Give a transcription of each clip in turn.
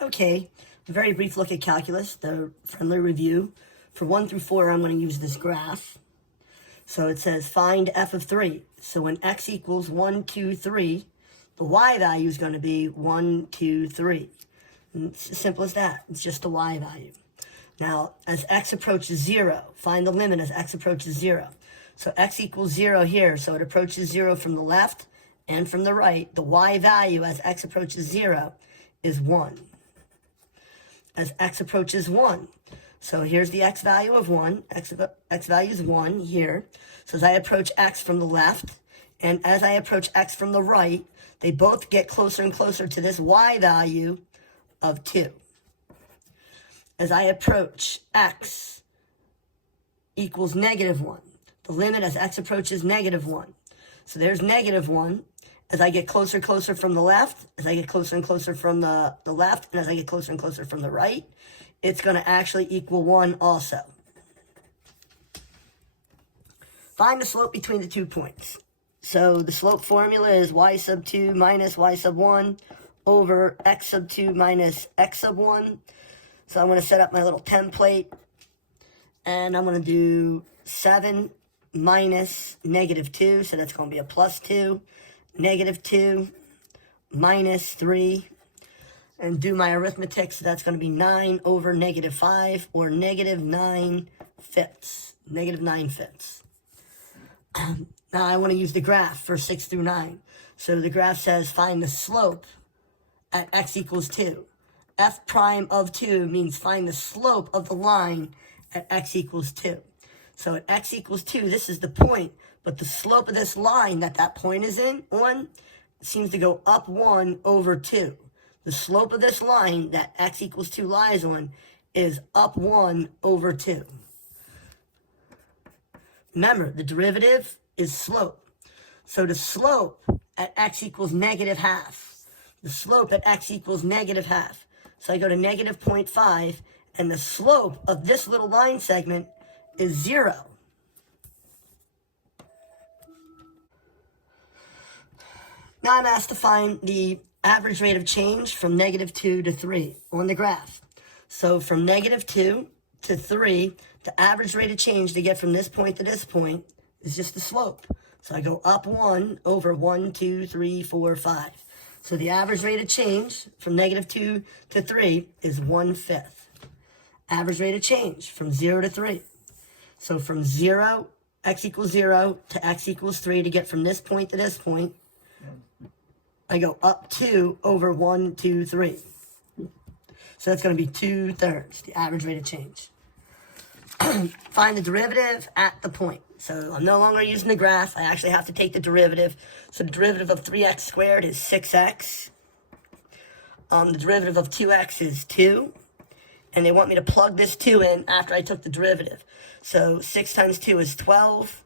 Okay, a very brief look at calculus, the friendly review. For 1 through 4, I'm going to use this graph. So it says find f of 3. So when x equals 1, 2, 3, the y value is going to be 1, 2, 3. And it's as simple as that. It's just the y value. Now, as x approaches 0, find the limit as x approaches 0. So x equals 0 here, so it approaches 0 from the left and from the right. The y value as x approaches 0 is 1. As x approaches 1, so here's the x value of 1. X value is 1 here. So as I approach x from the left, and as I approach x from the right, they both get closer and closer to this y value of 2. As I approach x equals -1, the limit as x approaches -1. So there's -1. As I get closer and closer from the left, as I get closer and closer from the left, and as I get closer and closer from the right, it's going to actually equal 1 also. Find the slope between the 2 points. So the slope formula is y sub 2 minus y sub 1 over x sub 2 minus x sub 1. So I'm going to set up my little template, and I'm going to do 7 minus -2, so that's going to be a +2, -2 minus 3, and do my arithmetic, so that's going to be 9 over -5, or -9 fifths. -9 fifths. Now I want to use the graph for 6 through 9. So the graph says find the slope at x equals 2. F prime of 2 means find the slope of the line at x equals 2. So at x equals 2, this is the point, but the slope of this line that point is on seems to go up 1 over 2. The slope of this line that x equals 2 lies on is up 1 over 2. Remember, the derivative is slope. So the slope at x equals -1/2. The slope at x equals -1/2. So I go to -0.5, and the slope of this little line segment is 0. Now I'm asked to find the average rate of change from -2 to 3 on the graph. So from -2 to 3, the average rate of change to get from this point to this point is just the slope. So I go up 1 over 1, 2, 3, 4, 5. So the average rate of change from -2 to 3 is 1/5. Average rate of change from 0 to 3. So from 0, x equals 0, to x equals 3, to get from this point to this point, I go up 2 over 1, 2, 3. So that's going to be 2/3, the average rate of change. Find the derivative at the point. So I'm no longer using the graph. I actually have to take the derivative. So the derivative of 3x squared is 6x. The derivative of 2x is 2. And they want me to plug this 2 in after I took the derivative. So 6 times 2 is 12.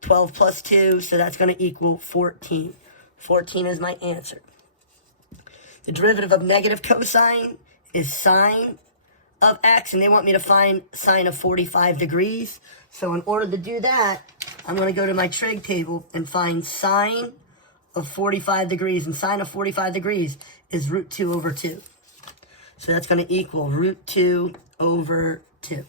12 plus 2, so that's going to equal 14. 14 is my answer. The derivative of negative cosine is sine of x, and they want me to find sine of 45 degrees. So in order to do that, I'm going to go to my trig table and find sine of 45 degrees. And sine of 45 degrees is root 2 over 2. So that's going to equal root 2 over 2.